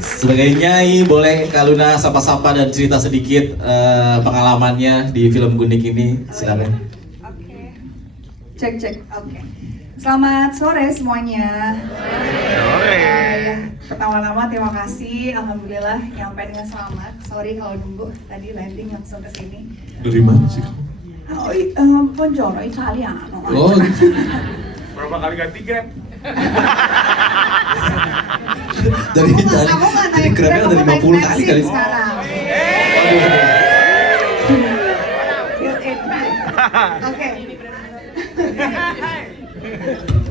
Sebagai nyai, boleh Kak Luna sapa-sapa dan cerita sedikit pengalamannya di film Gundik ini, silakan. Oke. Cek. Oke. Selamat sore semuanya. Ya, pertama-tama terima kasih, alhamdulillah nyampe dengan selamat. Sorry kalau nunggu, tadi landing langsung ke sini. Dari mana sih kamu? Buongiorno, Italiano. Oh, Berapa kali ganti Grab? dari Kamu nggak dari naik Grabnya Grab, ada kamu naik 50 kali kali. sekarang. Waduh. Built-in. Oke.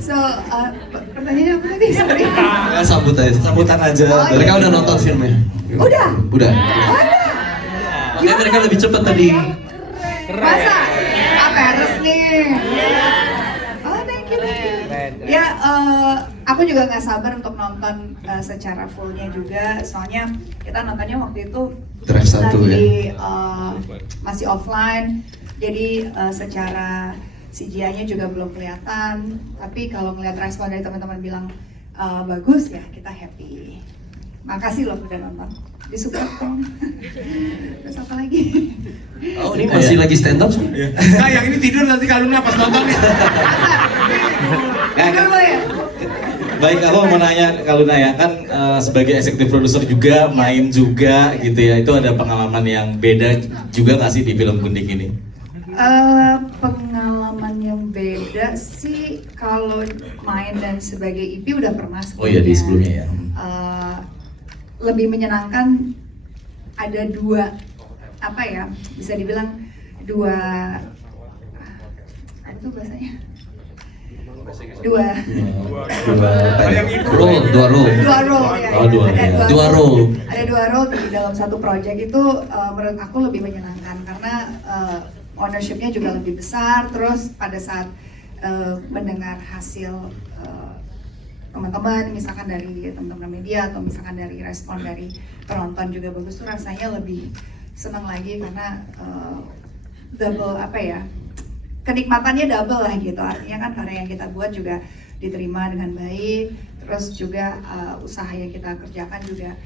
So, pertanyaannya apa tadi? Sorry. Ya, sambutan aja. Oh, iya. Mereka udah nonton filmnya? Udah. Udah. Gimana? Mereka lebih cepet tadi. Masa? Peres nih. Oh, thank you. Ya, aku juga nggak sabar untuk nonton secara fullnya juga. Soalnya kita nontonnya waktu itu Drive 1 lagi ya. masih offline. Jadi secara CGI-nya juga belum kelihatan. Tapi kalau ngeliat respon dari teman-teman bilang bagus ya, kita happy. Makasih loh udah nonton. Disupport dong. Terus apa lagi? Oh, ini masih lagi stand up sih? Nah, yang ini tidur nanti kalau pas nonton nih. Tidur lo ya? Baik, aku mau nanya Kak Luna ya, kan sebagai executive producer juga, main juga gitu ya, itu ada pengalaman yang beda juga nggak sih di film Gundik ini? Pengalaman yang beda sih kalau main dan sebagai IP udah pernah sebelumnya. Oh iya, di sebelumnya ya. Lebih menyenangkan ada dua, apa ya, bisa dibilang dua, apa tuh bahasanya? Dua Role. Dua role ya. Oh, dua, Ada ya. Dua role. Ada dua role di dalam satu project itu menurut aku lebih menyenangkan karena ownership-nya juga lebih besar. Terus pada saat mendengar hasil teman-teman, misalkan dari teman-teman media atau misalkan dari respon dari penonton juga bagus, tuh rasanya lebih senang lagi karena double, apa ya, kenikmatannya double lah gitu. Artinya kan karya yang kita buat juga diterima dengan baik, terus juga usaha yang kita kerjakan juga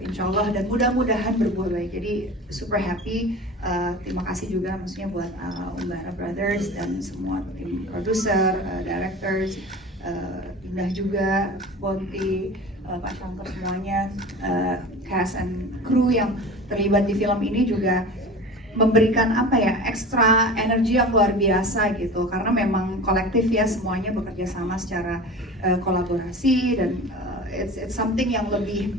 insya Allah dan mudah-mudahan berbuah baik. Jadi super happy. Terima kasih juga maksudnya buat Umbara Brothers dan semua tim produser, directors, Indah juga, Bonti, Pak Shankar, semuanya, cast and crew yang terlibat di film ini juga memberikan apa ya, ekstra energi yang luar biasa gitu, karena memang kolektif ya, semuanya bekerja sama secara kolaborasi dan it's something yang lebih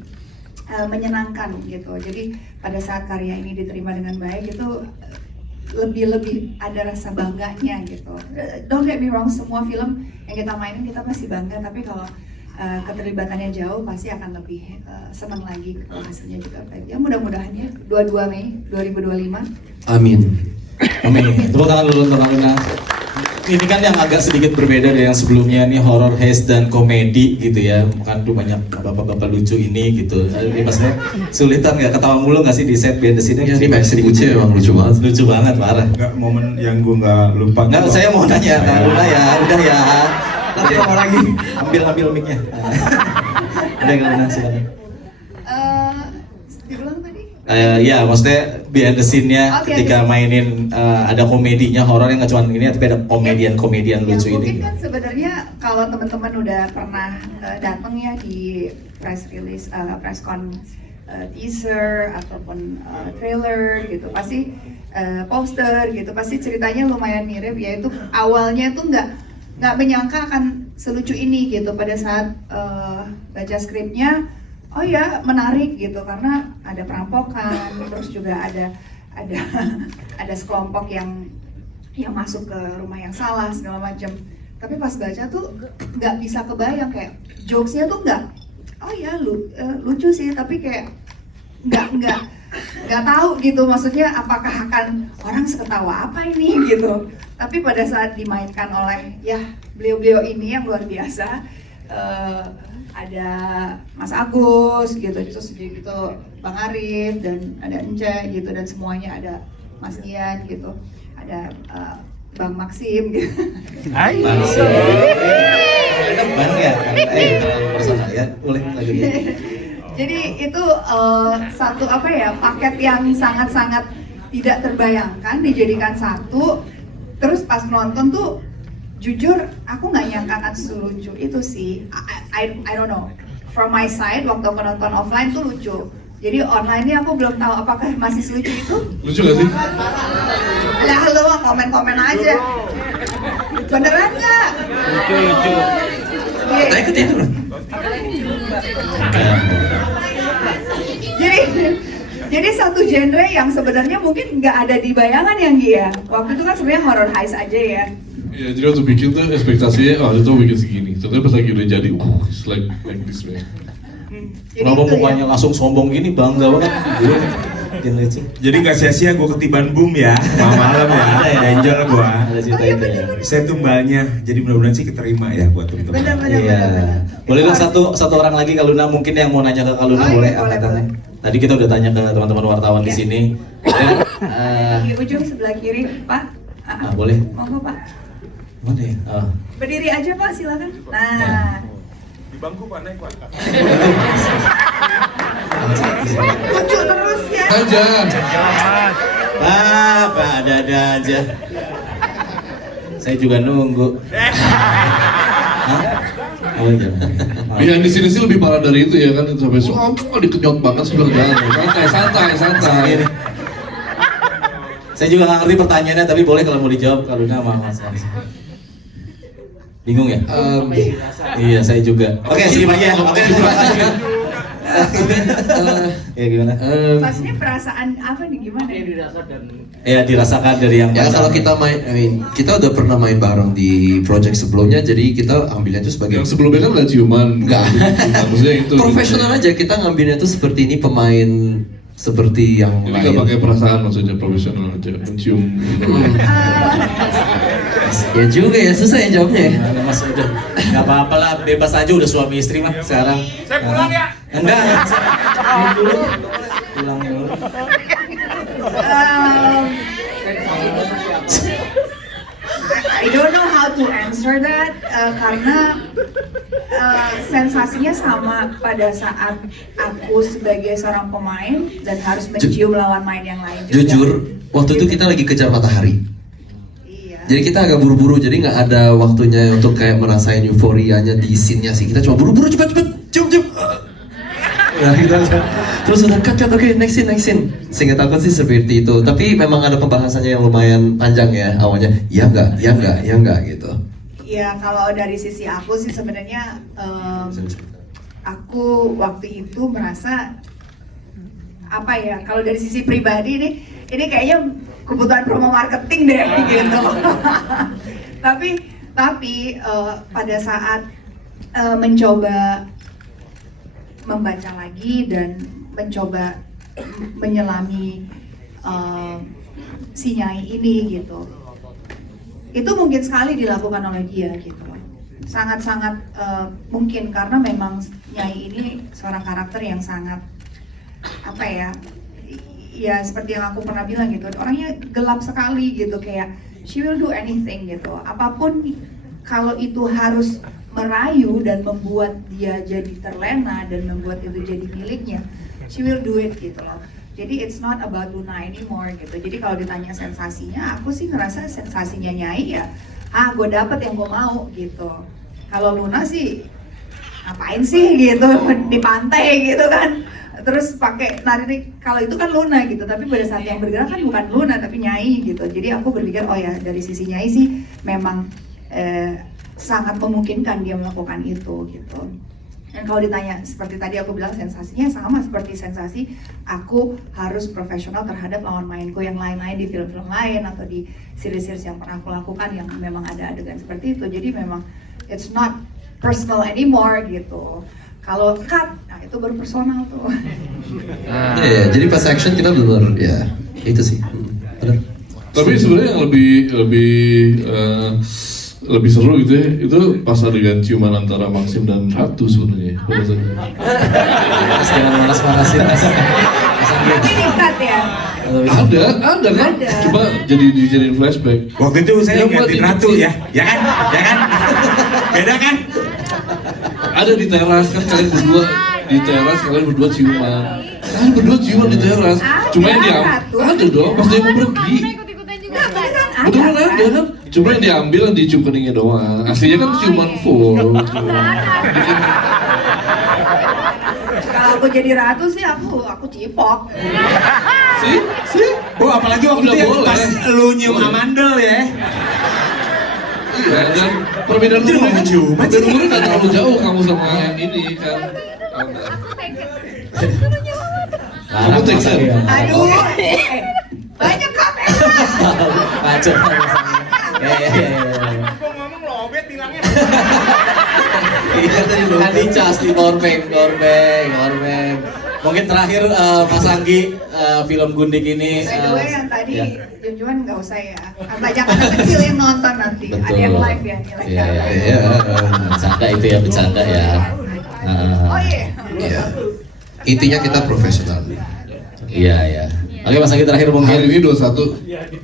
menyenangkan gitu. Jadi pada saat karya ini diterima dengan baik itu lebih ada rasa bangganya gitu. Don't get me wrong, semua film yang kita mainin kita pasti bangga, tapi kalau keterlibatannya jauh pasti akan lebih senang lagi kalau hasilnya juga baik. Ya mudah-mudahan ya 22 Mei 2025. Amin. Amin. Tepuk tangan dulu untuk Kak Luna. Ini kan yang agak sedikit berbeda dari yang sebelumnya, nih horror, heist, dan komedi gitu ya. Kan tuh banyak bapak-bapak lucu ini gitu. Ini maksudnya sulitan nggak, ketawa mulu nggak sih di set behind the scene? Ya, ini Max Ribuce emang lucu banget. Lucu banget, parah. Enggak, momen yang gue nggak lupa. Nggak, saya mau nanya Kak Luna ya, udah ya. Nanti ngomong lagi, ambil mic-nya. Udah Kak Luna, silakan. Diulang tadi? Ya, maksudnya behind the scene-nya Oke, ketika mainin ada komedinya, horor yang nggak cuma ini, tapi ada komedian lucu mungkin ini. kan sebenarnya kalau teman-teman udah pernah datang ya di press release, press con teaser ataupun trailer gitu, pasti poster gitu, pasti ceritanya lumayan mirip, yaitu awalnya tuh nggak menyangka akan selucu ini gitu. Pada saat baca skripnya, oh ya menarik gitu karena ada perampokan, terus juga ada sekelompok yang masuk ke rumah yang salah segala macam. Tapi pas baca tuh nggak bisa kebayang, kayak jokesnya tuh oh ya lucu sih, tapi kayak nggak tahu gitu, maksudnya apakah akan orang seketawa apa ini gitu. Tapi pada saat dimainkan oleh ya beliau-beliau ini yang luar biasa, ada Mas Agus gitu, terus gitu Bang Arif dan ada Ence gitu, dan semuanya ada Mas Ian gitu, ada Bang Maxim gitu. Maxim. Bang ya, terlalu personal ya, boleh lagi. Jadi itu satu apa ya, paket yang sangat-sangat tidak terbayangkan dijadikan satu. Terus pas nonton tuh jujur aku nggak nyangka akan selucu itu sih. I don't know. From my side waktu aku nonton offline tuh lucu. Jadi online ini aku belum tahu apakah masih selucu itu. Lucu gak sih? Lah lu komen-komen aja. Beneran nggak? Lucu. Saya ketiduran. Jadi satu genre yang sebenarnya mungkin nggak ada di bayangan yang dia. Waktu itu kan sebenarnya horror heist aja ya. Ya jadi waktu bikin tuh ekspektasinya, itu bikin segini. Ternyata pas lagi udah jadi, it's like this man. Jadi Kenapa itu ya. mukanya langsung sombong gini, bangga banget gue. Genre sih. Jadi gak sia-sia gue ketiban boom ya, malam ya, Angel gue. Ada cerita itu ya. Saya tumbalnya, jadi mudah-mudahan sih keterima ya buat teman-teman. Bener-bener. Iya. Boleh dong satu orang lagi Kak Luna mungkin yang mau nanya ke Kak Luna, Oh, iya, boleh boleh, angkat tangan. boleh. Tadi kita udah tanya ke teman-teman wartawan di Iya. sini. Di ujung sebelah kiri, Pak. Boleh. Monggo Pak. Mana ya? Berdiri aja Pak, silakan. Nah, Di bangku Pak, naik Pak. lucu terus ya. Aja. Pak, ada aja. Saya juga nunggu. Hah? Oh iya. Yang di sini sih lebih parah dari itu ya kan, sampai dikenyot banget sebenarnya. Santai. Saya juga nggak ngerti pertanyaannya, tapi boleh kalau mau dijawab kalau Luna sama Mas. Bingung ya? Iya, saya juga. Oke, skip aja. Oke, ya gimana? Maksudnya perasaan apa nih gimana? Ya dirasakan dari yang Ya kalau kita kita udah pernah main bareng di project sebelumnya, jadi kita ambilnya itu sebagai Yang sebelumnya kan nggak ciuman. Enggak. Maksudnya itu. profesional aja, kita ngambilnya tuh seperti ini pemain seperti yang Jadi nggak lain. pakai perasaan, maksudnya profesional aja, mencium. Ya juga ya, susah ya jawabnya ya. Nah, Mas udah nggak apa-apa lah, bebas aja udah suami istri mah sekarang. Saya pulang ya. Enggak. Dulu. Pulang dulu. I don't know how to answer that karena sensasinya sama pada saat aku sebagai seorang pemain dan harus mencium lawan main yang lain juga. Jujur, waktu itu kita lagi kejar matahari. Iya. Jadi kita agak buru-buru, jadi nggak ada waktunya untuk kayak merasain euforianya di scene-nya sih. Kita cuma buru-buru cepet-cepet, cium. Nah, gitu aja. Terus udah cut, oke, next scene. Seingat aku sih seperti itu. Tapi memang ada pembahasannya yang lumayan panjang ya awalnya. Ya enggak gitu. Iya, kalau dari sisi aku sih sebenarnya aku waktu itu merasa apa ya, kalau dari sisi pribadi nih, ini kayaknya kebutuhan promo marketing deh gitu. tapi pada saat mencoba membaca lagi dan mencoba menyelami si Nyai ini gitu, itu mungkin sekali dilakukan oleh dia gitu loh. Sangat-sangat mungkin karena memang Nyai ini seorang karakter yang sangat apa ya, ya seperti yang aku pernah bilang gitu, orangnya gelap sekali gitu, kayak she will do anything gitu, apapun kalau itu harus merayu dan membuat dia jadi terlena dan membuat itu jadi miliknya, she will do it gitu loh. Jadi it's not about Luna anymore gitu. Jadi kalau ditanya sensasinya, aku sih ngerasa sensasinya Nyai ya, gue dapet yang gue mau gitu. Kalau Luna sih ngapain sih gitu di pantai gitu kan, terus pakai nari, kalau itu kan Luna gitu, tapi pada saat yang bergerak kan bukan Luna tapi Nyai gitu. Jadi aku berpikir oh ya, dari sisi Nyai sih memang sangat memungkinkan dia melakukan itu gitu. Dan kalau ditanya seperti tadi aku bilang, sensasinya sama seperti sensasi aku harus profesional terhadap lawan mainku yang lain-lain di film-film lain atau di series-series yang pernah aku lakukan yang memang ada adegan seperti itu. Jadi memang it's not personal anymore gitu. Kalau cut, nah itu baru personal tuh. Iya, jadi pas action kita benar ya itu sih. Benar. Tapi sebenarnya yang lebih seru gitu ya, itu pas adegan ciuman antara Maxim dan Ratu sebenarnya. Mas jangan manas-manasin Mas. Ini cut ya. Ada kan? Ada. Coba dijadiin flashback. Waktu itu saya Yang buat ganti Ratu dibikin. ya kan? Beda kan? Ada di teras kan kalian berdua di teras kalian berdua ciuman. Kalian berdua ciuman di teras. Cuma yang diambil ada dong pas dia mau pergi. Ikut-ikutan juga. Nggak, beneran ada. Beneran ada kan? Cuma yang diambil yang dicium keningnya doang. Aslinya kan ciuman full. Kalau aku jadi ratu sih aku cipok. Sih? Oh apalagi waktu Udah itu yang boleh. pas lu nyium Boleh. amandel ya. Iya, dan perbedaan Jadi umurnya mau ciuman perbedaan sih. umurnya nggak terlalu jauh kamu sama yang ini kan. Kamu Larang Texan? masa dia. Aduh, banyak kamera. Macet. Ngomong lobet bilangnya. Iya, kan dicas di powerbank. Mungkin terakhir Mas Anggi, film Gundik ini. By the way yang tadi ya. Junjuan nggak usah ya. Banyak anak kecil yang nonton nanti. Ada yang live ya, nilai Iya, live. iya. Bercanda itu ya, bercanda ya. Oh iya. Iya. Intinya kita profesional. Iya. Oke, Mas Anggi terakhir Hari mungkin. ini 21 di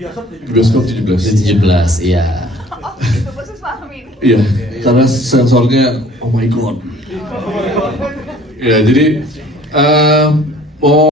bioskop 17. 17, iya. Oh, itu khusus malam ini. Iya, karena sensornya oh my god. Ya, jadi mau